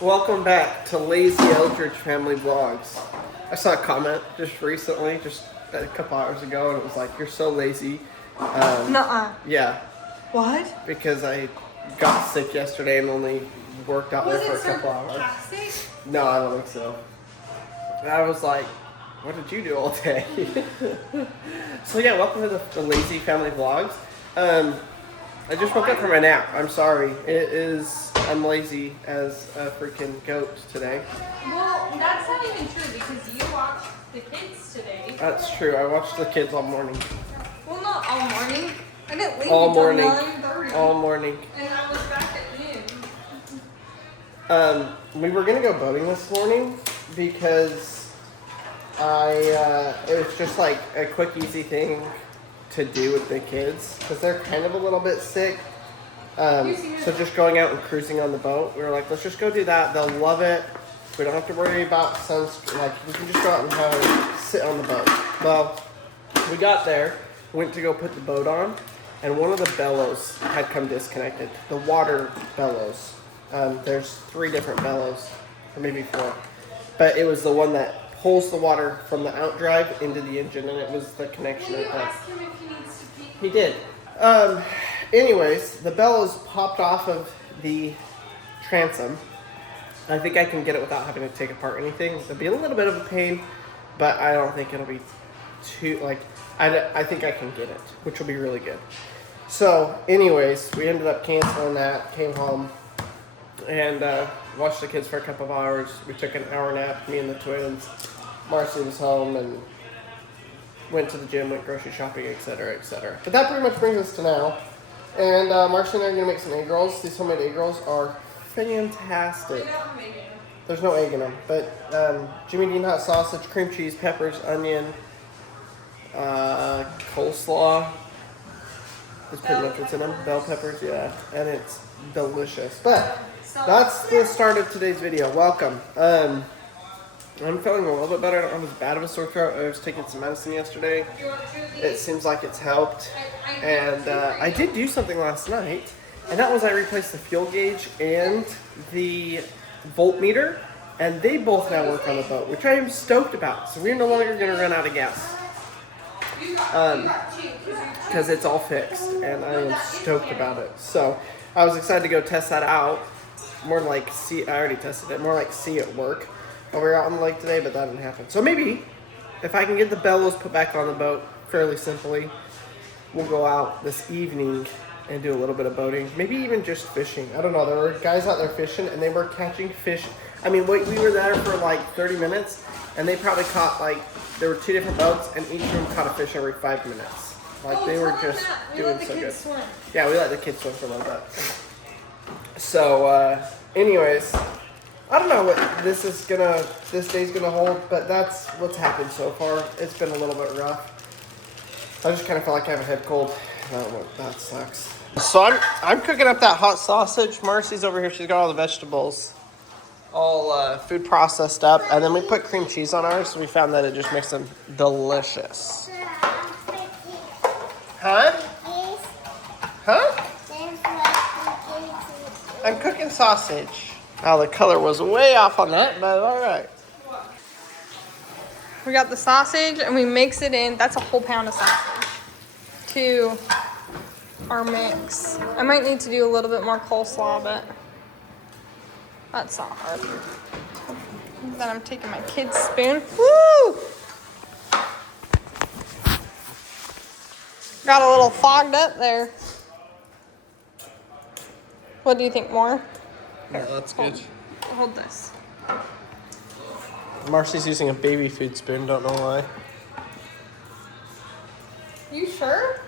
Welcome back to Lazy Eldredge Family Vlogs. I saw a comment just recently, just a couple hours ago, and it was like, "You're so lazy." Nuh-uh. Yeah. What? Because I got sick yesterday and only worked out there for a couple hours. Sarcastic? No, I don't think so. I was like, "What did you do all day?" So yeah, welcome to the Lazy Family Vlogs. I just woke up from a nap. I'm sorry. I'm lazy as a freaking goat today. Well, that's not even true because you watched the kids today. That's true. I watched the kids all morning. Well, not all morning. I didn't leave All until morning. 9:30. All morning. And I was back at noon. We were gonna go boating this morning because it was just like a quick, easy thing to do with the kids because they're kind of a little bit sick. So just going out and cruising on the boat, we were like, let's just go do that. They'll love it. We don't have to worry about sunscreen. Like, we can just go out and sit on the boat. Well, we got there, went to go put the boat on, and one of the bellows had come disconnected. The water bellows. There's 3 different bellows, or maybe 4. But it was the one that pulls the water from the outdrive into the engine, and it was the connection Will you with that. ask him if he needs to pee? He did. Anyways, the bellows popped off of the transom. I think I can get it without having to take apart anything. It'll be a little bit of a pain, but I don't think it'll be too, I think I can get it, which will be really good. So, anyways, we ended up canceling that, came home, and watched the kids for a couple of hours. We took an hour nap, me and the twins. Marcy was home, and went to the gym, went grocery shopping, etc., etc. But that pretty much brings us to now. And Marcy and I are going to make some egg rolls. These homemade egg rolls are fantastic. There's no egg in them. But Jimmy Dean hot sausage, cream cheese, peppers, onion, coleslaw. That's pretty much what's in them. Bell peppers, yeah. And it's delicious. But that's the start of today's video. Welcome. I'm feeling a little bit better. I don't have as bad of a sore throat. I was taking some medicine yesterday. It seems like it's helped. And I did do something last night, and that was I replaced the fuel gauge and the voltmeter, and they both now work on the boat, which I am stoked about. So we're no longer going to run out of gas because it's all fixed, and I am stoked about it. So I was excited to go test that out. More like I already tested it. More like see it work. We were out on the lake today, but that didn't happen. So maybe if I can get the bellows put back on the boat fairly simply, we'll go out this evening and do a little bit of boating. Maybe even just fishing. I don't know. There were guys out there fishing, and they were catching fish. I mean, we were there for like 30 minutes, and they probably caught there were 2 different boats, and each of them caught a fish every 5 minutes. Like they were just doing so good. Swim. Yeah, we let the kids swim for a little bit. So, anyways, I don't know what this day's gonna hold, but that's what's happened so far. It's been a little bit rough. I just kind of feel like I have a head cold. That sucks. So I'm cooking up that hot sausage. Marcy's over here. She's got all the vegetables, all food processed up, and then we put cream cheese on ours. So we found that it just makes them delicious. Huh? Huh? I'm cooking sausage. Oh, the color was way off on that, but all right. We got the sausage and we mix it in. That's a whole pound of sausage to our mix. I might need to do a little bit more coleslaw, but that's not hard. Then I'm taking my kid's spoon. Woo! Got a little fogged up there. What do you think, more? Yeah, that's good. Hold this. Marcy's using a baby food spoon, don't know why. You sure?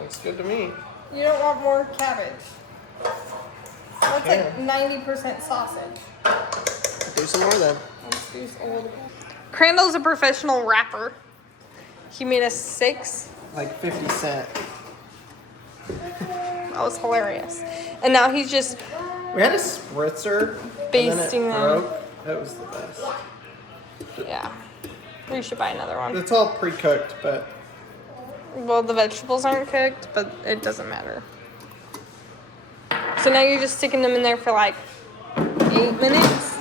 Looks good to me. You don't want more cabbage. That's Okay. like 90% sausage. Do some more then. Let's do a little bit. Crandall's a professional rapper. He made us 6. Like 50 cents. That was hilarious. And now he's just We had a spritzer. basting and then it them. broke. That was the best. Yeah. We should buy another one. It's all pre-cooked, but Well, the vegetables aren't cooked, but it doesn't matter. So now you're just sticking them in there for like 8 minutes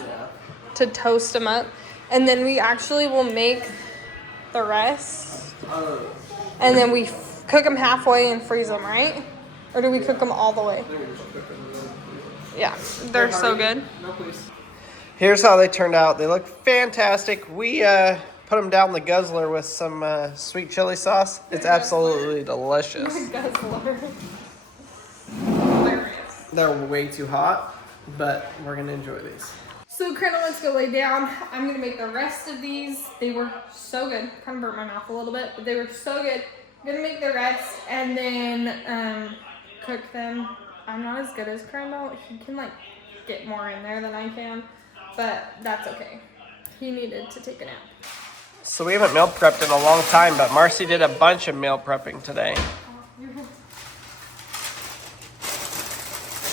to toast them up. And then we actually will make the rest. And then we cook them halfway and freeze them, right? Or do we cook them all the way? Yeah, they're so good. No, please. Here's how they turned out. They look fantastic. We put them down the guzzler with some sweet chili sauce. It's absolutely delicious. Guzzler. They're way too hot, but we're gonna enjoy these. So Crandall went to go lay down. I'm gonna make the rest of these. They were so good. Kind of burnt my mouth a little bit, but they were so good. I'm gonna make the rest and then cook them. I'm not as good as Crandall. He can like get more in there than I can, but that's okay. He needed to take a nap. So we haven't meal prepped in a long time, but Marcy did a bunch of meal prepping today.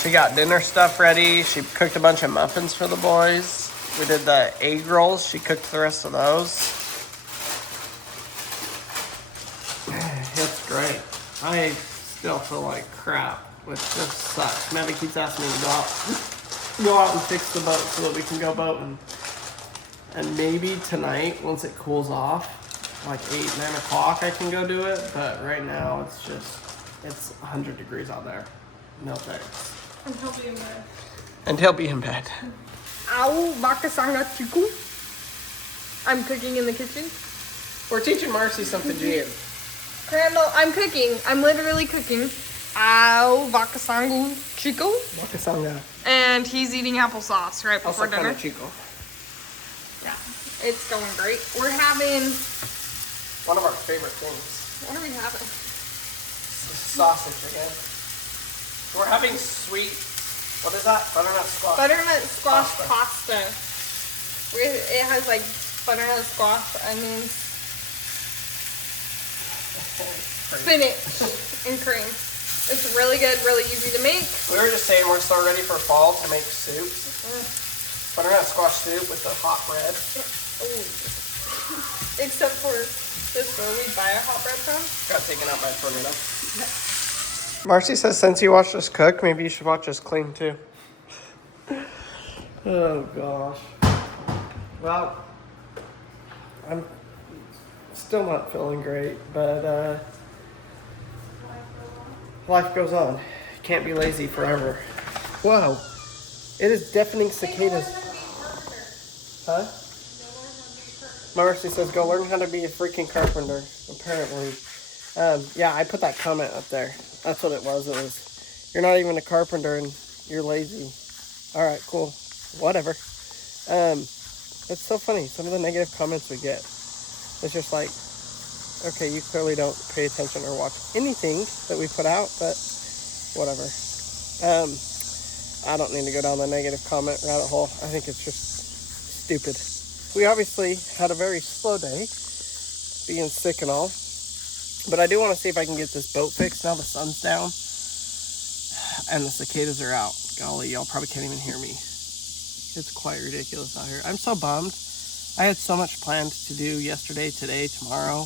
She got dinner stuff ready. She cooked a bunch of muffins for the boys. We did the egg rolls. She cooked the rest of those. It's great. I still feel like crap, which just sucks. Maddie keeps asking me to go out and fix the boat so that we can go boating. And maybe tonight, once it cools off, like 8, 9 o'clock, I can go do it. But right now, it's 100 degrees out there. No thanks. And he'll be in bed. And he'll be in bed. Ow, bakasanga chiku. I'm cooking in the kitchen. We're teaching Marcy something new. Crandall, I'm cooking. I'm literally cooking. Ow, bakasangu chico. Wakasanga. And he's eating applesauce right before Also dinner. Chico. Yeah, it's going great. We're having... One of our favorite things. What are we having? Sausage again. We're having sweet, what is that? Butternut squash. Butternut squash pasta. It has like butternut squash, onions, spinach, and cream. It's really good, really easy to make. We were just saying we're so ready for fall to make soups. Butternut squash soup with the hot bread. Ooh. Except for this where we buy our hot bread from. Got taken out by a tornado. Marcy says since you watched us cook, maybe you should watch us clean too. Oh gosh. Well, I'm still not feeling great, but life goes on. Can't be lazy forever. Whoa. It is deafening cicadas. Huh? Marcy says go learn how to be a freaking carpenter, apparently. Yeah, I put that comment up there. That's what it was. It was, you're not even a carpenter and you're lazy. All right, cool. Whatever. It's so funny. Some of the negative comments we get. It's just like, okay, you clearly don't pay attention or watch anything that we put out, but whatever. I don't need to go down the negative comment rabbit hole. I think it's just stupid. We obviously had a very slow day, being sick and all. But I do want to see if I can get this boat fixed now the sun's down and the cicadas are out. Golly, y'all probably can't even hear me. It's quite ridiculous out here. I'm so bummed. I had so much planned to do yesterday, today, tomorrow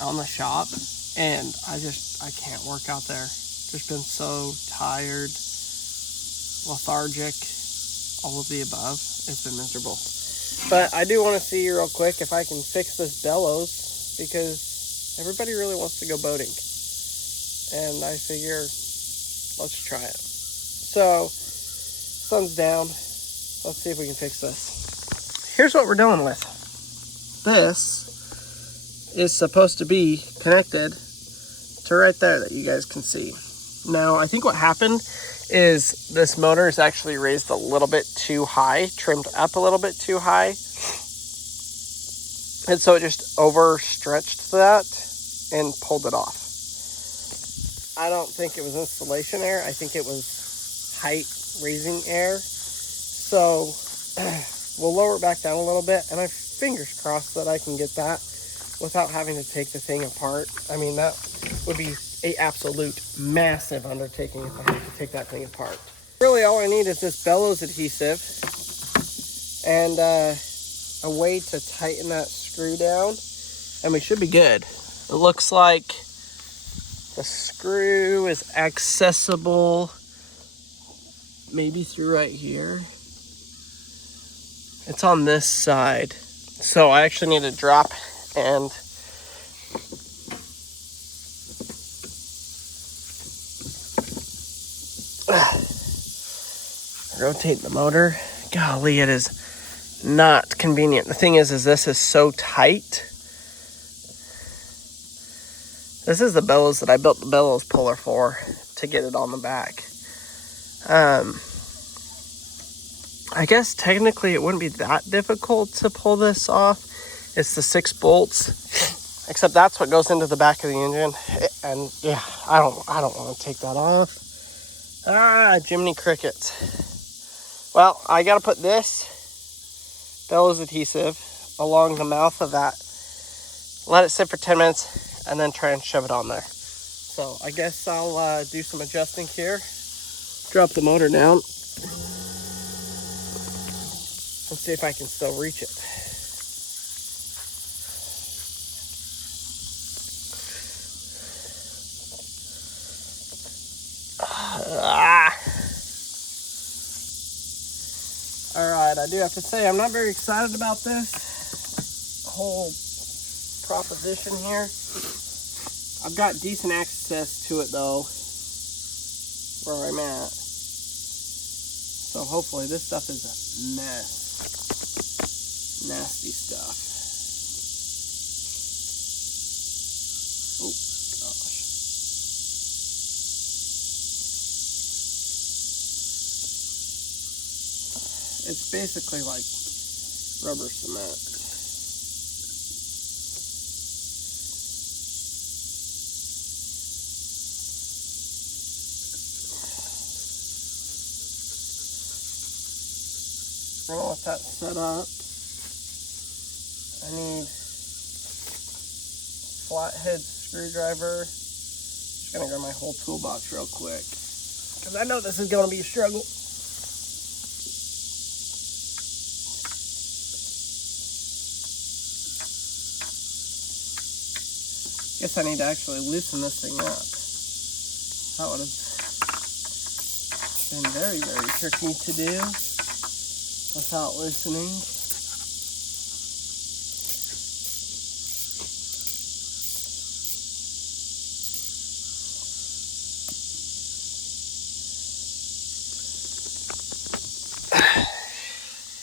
on the shop, and I can't work out there. Just been so tired, lethargic, all of the above. It's been miserable. But I do want to see real quick if I can fix this bellows, because everybody really wants to go boating. And I figure, let's try it. So, sun's down. Let's see if we can fix this. Here's what we're dealing with. This is supposed to be connected to right there that you guys can see. Now, I think what happened is this motor is actually raised a little bit too high, trimmed up a little bit too high. And so it just overstretched that and pulled it off. I don't think it was installation error. I think it was height raising error. So we'll lower it back down a little bit, and I fingers crossed that I can get that without having to take the thing apart. I mean, that would be an absolute massive undertaking if I had to take that thing apart. Really, all I need is this bellows adhesive and a way to tighten that screw down, and we should be good. It looks like the screw is accessible maybe through right here. It's on this side. So I actually need to drop and rotate the motor. Golly, it is not convenient. The thing is this is so tight. This is the bellows that I built the bellows puller for, to get it on the back. I guess technically it wouldn't be that difficult to pull this off. It's the 6 bolts, except that's what goes into the back of the engine. And yeah, I don't want to take that off. Jiminy crickets. Well, I gotta put this bellows adhesive along the mouth of that, let it sit for 10 minutes, and then try and shove it on there. So I guess I'll do some adjusting here. Drop the motor down. Let's see if I can still reach it. Alright, I do have to say I'm not very excited about this whole proposition here. I've got decent access to it though, where I'm at. So hopefully this stuff is a mess. Nasty stuff. Oh gosh. It's basically like rubber cement. I'm gonna let that set up. I need flathead screwdriver. Just gonna grab my whole toolbox real quick, because I know this is gonna be a struggle. Guess I need to actually loosen this thing up. That would have been very, very tricky to do without loosening.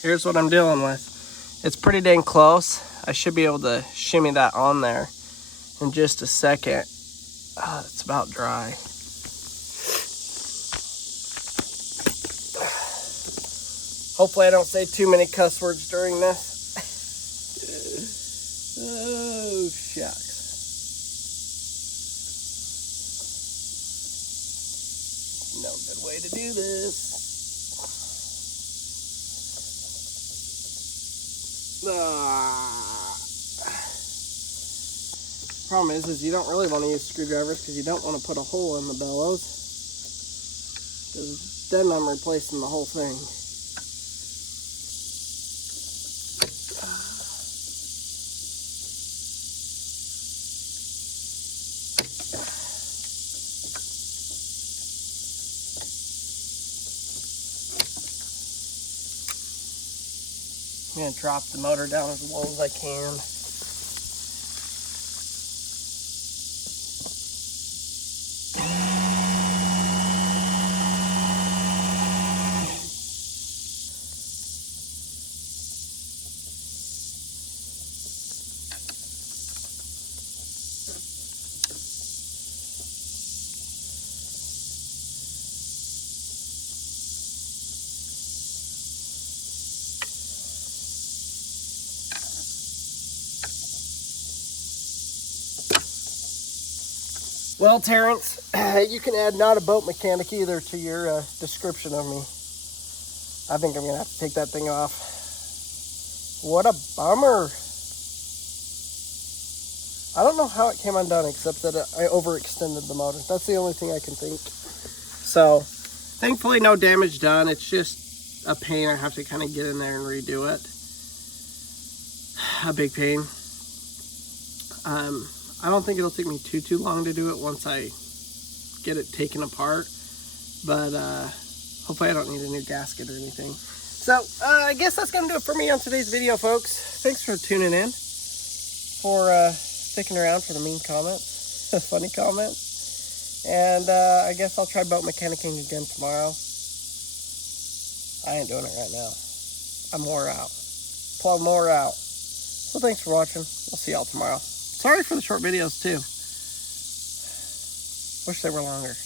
Here's what I'm dealing with. It's pretty dang close. I should be able to shimmy that on there in just a second. Oh, it's about dry. Hopefully I don't say too many cuss words during this. Oh, shucks. No good way to do this. Problem is you don't really want to use screwdrivers because you don't want to put a hole in the bellows, because then I'm replacing the whole thing. I'm going to drop the motor down as low as I can. Well, Terrence, you can add not a boat mechanic either to your description of me. I think I'm going to have to take that thing off. What a bummer. I don't know how it came undone except that I overextended the motor. That's the only thing I can think. So, thankfully no damage done. It's just a pain. I have to kind of get in there and redo it. A big pain. I don't think it'll take me too long to do it once I get it taken apart, but hopefully I don't need a new gasket or anything. So, I guess that's going to do it for me on today's video, folks. Thanks for tuning in, for sticking around for the mean comments, funny comments. And I guess I'll try boat mechanicking again tomorrow. I ain't doing it right now. I'm wore out. Plumb wore out. So thanks for watching. We'll see y'all tomorrow. Sorry for the short videos, too. Wish they were longer.